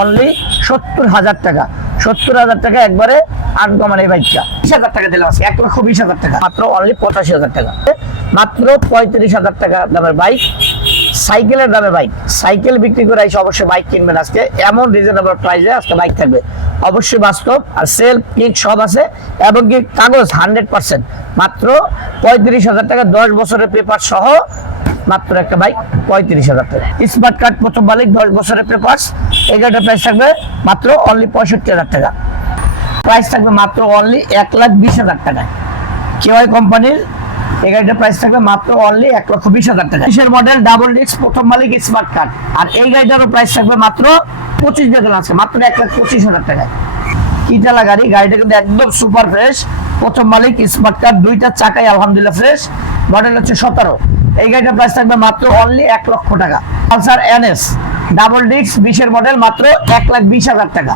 Only 70,000 টাকা। 70,000 টাকা একবারে আনকমন এই বাইকটা 20,000 টাকা দিলাম আজকে 1,20,000 টাকা, মাত্র অনলি 85,000 টাকা, মাত্র 35,000 টাকা দামের বাইক। সাইকেলের দামে বাইক, সাইকেল বিক্রি করে এসে অবশ্যই বাইক কিনবেন আজকে, এমন রিজনেবল প্রাইসে আজকে বাইক থাকবে, অবশ্যই বাস্তব আর সেলফ কিট সব আছে এবং কি কাগজ 100%, মাত্র 35,000 টাকা, 10 বছরের পেপার সহ মাত্র একটা বাইক 35,000 টাকা। স্মার্ট কার্ড প্রথম মালিক, 10 বছরের পেপারস। এই গাড়িটার প্রাইস থাকবে মাত্র অনলি 65,000 টাকা, প্রাইস থাকবে মাত্র অনলি 1,20,000 টাকা। কেওয়াই কোম্পানির এই গাড়িটার প্রাইস থাকবে মাত্র অনলি 1,20,000 টাকা। 20 এর মডেল, ডাবল ডিস্ক, প্রথম মালিক, স্মার্ট কার্ড। আর এই গাড়িটারও প্রাইস থাকবে মাত্র 25 টাকা, আছে মাত্র 1,25,000 টাকায়। কিটালা গাড়ি, গাড়িটা কিন্তু একদম সুপার ফ্রেশ, প্রথম মালিক, স্মার্ট কার্ড, দুইটা চাকাই আলহামদুলিল্লাহ ফ্রেশ, মডেল হচ্ছে 17। এই গাড়িটার প্রাইস থাকবে মাত্র অনলি 1 লক্ষ টাকা। পালসার এনএস ডাবল ডিস্ক, 20 এর মডেল, মাত্র 1,20,000 টাকা।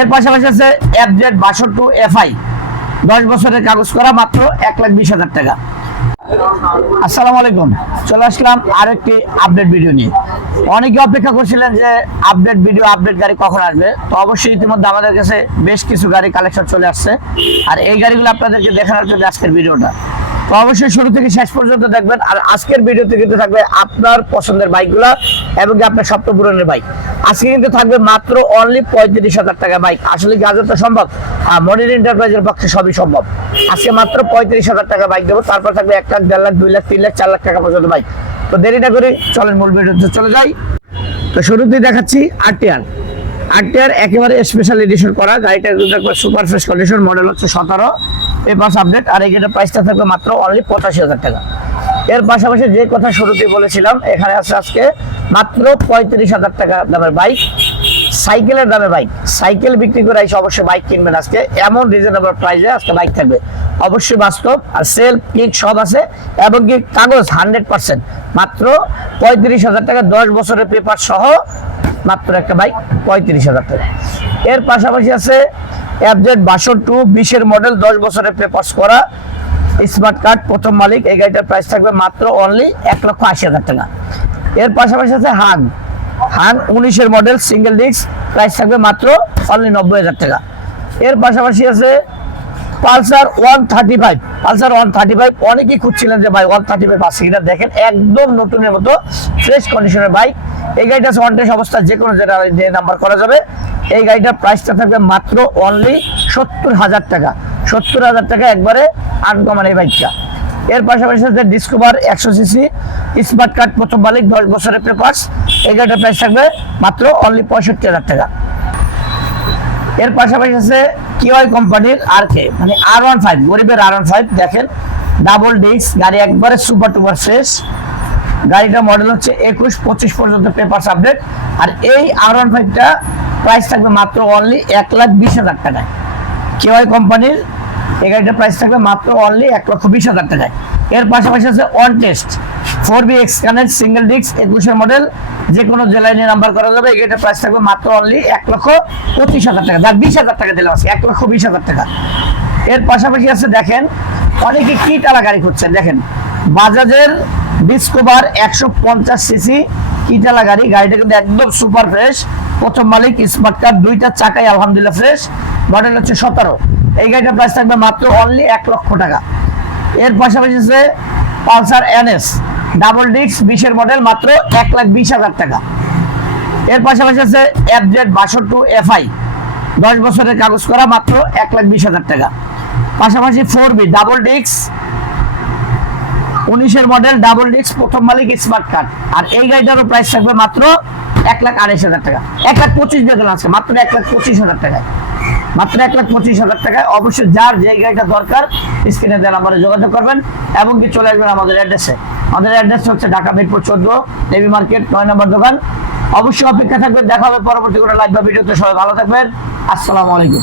এর পাশাপাশি আছে এফজেড 62 এফআই, 10 বছরের কাগজ করা, মাত্র 1,20,000 টাকা। আসসালামু আলাইকুম, চলে আসলাম আরেকটি আপডেট ভিডিও নিয়ে। অনেকে অপেক্ষা করছিলেন যে আপডেট ভিডিও, আপডেট গাড়ি কখন আসবে। তো অবশ্যই ইতিমধ্যে আমাদের কাছে বেশ কিছু গাড়ি কালেকশন চলে আসছে, আর এই গাড়িগুলো আপনাদেরকে দেখানোর জন্য আজকের ভিডিওটা। তো অবশ্যই শুরু থেকে শেষ পর্যন্ত দেখবেন। আর আজকের ভিডিওতে কিন্তু থাকবে আপনার পছন্দের বাইকগুলা এবং আপনার স্বপ্ন পূরণের বাইক। আজকে কিন্তু থাকবে মাত্র অনলি 35,000 টাকা বাইক। আসলে কি আজও তো সম্ভব? মনির এন্টারপ্রাইজের পক্ষে সবই সম্ভব। আজকে মাত্র 35,000 টাকা বাইক দেবো, তারপর থাকবে 1 লাখ, 1.5 লাখ, 2 লাখ, 3 লাখ, 4 লাখ টাকা পর্যন্ত বাইক। তো দেরি না করি চলেন মূল ভিডিওতে চলে যাই। তো শুরুতেই দেখাচ্ছি আরটিআর। আরটিআর একেবারে স্পেশাল এডিশন করা গাড়িটা, একবার সুপার ফ্রেশ কন্ডিশন, মডেল হচ্ছে 17, পেপারস আপডেট। আর এই গাড়িটার প্রাইসটা থাকবে মাত্র অনলি 85,000 টাকা। এর পাশাপাশি যে কথা শুরুতেই বলেছিলাম, এখানে আছে আজকে মাত্র 35,000 টাকা দামের বাইক, সাইকেলের দামে বাইক। সাইকেল বিক্রি করে এসে অবশ্যই বাইক কিনবেন আজকে, এমন রিজনেবল প্রাইসে আজকে বাইক থাকবে, অবশ্যই বাস্তব আর সেলফ কিট সব আছে এবং কি কাগজ 100%, মাত্র 35,000 টাকা, 10 বছরের পেপার সহ মাত্র একটা বাইক 35,000 টাকা। এর পাশাপাশি আছে এফজেড 62 20 এর মডেল, 10 বছরের পেপারস করা, স্মার্ট কার্ড, প্রথম মালিক। এই গাড়িটার প্রাইস থাকবে মাত্র অনলি 1,80,000 টাকা। এর পাশাপাশি আছে হাং 19 এর মডেল, সিঙ্গেল ডিস্ক, প্রাইস থাকবে মাত্র অনলি 90,000 টাকা। এর পাশাপাশি আছে পালসার 135, পালসার 135 অনেকেই খুঁজছিলেন যে ভাই 135 আছে কিনা, দেখেন একদম নতুনের মতো ফ্রেশ কন্ডিশনের বাইক। এই গাড়িটা ওয়ান্টেড অবস্থা, যে কোনো জায়গায় দিয়ে নাম্বার করা যাবে। এই গাড়িটার প্রাইসটা থাকবে মাত্র অনলি 70,000 টাকা। 70,000 টাকা একবারে আনকমন এই বাইকটা। এর পাশাপাশি আছে ডিসকভার 100 সিসি, স্মার্ট কার্ড, প্রথম মালিক, 10 বছরের পেপারস। এই গাড়িটার প্রাইস থাকবে মাত্র অনলি 65,000 টাকা। এর পাশাপাশি আছে কিওয়াই কোম্পানির আরকে, মানে R15, গরিবের R15, দেখেন ডাবল ডিস্ক গাড়ি, একবারে সুপার টুপার ফ্রেশ। গাড়িটা মডেল হচ্ছে 21, 25 পর্যন্ত পেপারস আপডেট। আর এই R15টা প্রাইস থাকবে মাত্র অনলি 1,20,000 টাকায়। কিওয়াই কোম্পানির এই গাড়িটার প্রাইস থাকবে মাত্র অনলি 1,20,000 টাকায়। এর পাশাপাশি আছে on test 4BX connect, single disc, 21 এর মডেল, যে কোনো জেলায় নিয়ে নাম্বার করা যাবে। এই গাড়িটার প্রাইস থাকবে মাত্র অনলি 1,25,000 টাকা, যার 20,000 টাকা দিলাম আজকে 1,20,000 টাকা। এর পাশাপাশি আছে দেখেন অনেকে কি টালা গাড়ি খুঁজছেন, দেখেন বাজাজের ডিসকভার 150 সিসি কিটালা গাড়ি। গাড়িটা কিন্তু একদম সুপার ফ্রেশ, প্রথম মালিক, স্মার্ট কার্ড, দুইটা চাকাই আলহামদুলিল্লাহ ফ্রেশ, মডেল হচ্ছে 17। এই গাড়িটার প্রাইস থাকবে মাত্র অনলি 1 লক্ষ টাকা। এর পাশাপাশি আছে পালসার এনএস ডাবল ডিস্ক, 20 এর মডেল, মাত্র 1,20,000 টাকা। এর পাশাপাশি আছে এফজেড 62 এফআই, 10 বছরের কাগজ করা, মাত্র 1,20,000 টাকা। পাশাপাশি 4B ডাবল ডিস্ক, 19 এর মডেল, ডাবল ডিস্ক, প্রথম মালিক, স্মার্ট কার্ড। আর এই গাড়িটারও প্রাইস থাকবে মাত্র 1,28,000 টাকা, 1,25,000 টাকা আছে, মাত্র 1,25,000 টাকায়, মাত্র 1,25,000 টাকায়। অবশ্যই যার যে গাড়িটা দরকার স্ক্রিনে দেওয়া নাম্বারে যোগাযোগ করবেন এবং কি চলে আসবেন আমাদের অ্যাড্রেসে। আমাদের অ্যাড্রেস হচ্ছে ঢাকা মিরপুর 14, দেবী মার্কেট, 9 নম্বর দোকান। অবশ্যই অপেক্ষা থাকবেন, দেখা হবে পরবর্তী কোনো লাইভ বা ভিডিওতে। সবাই ভালো থাকবেন, আসসালামু আলাইকুম।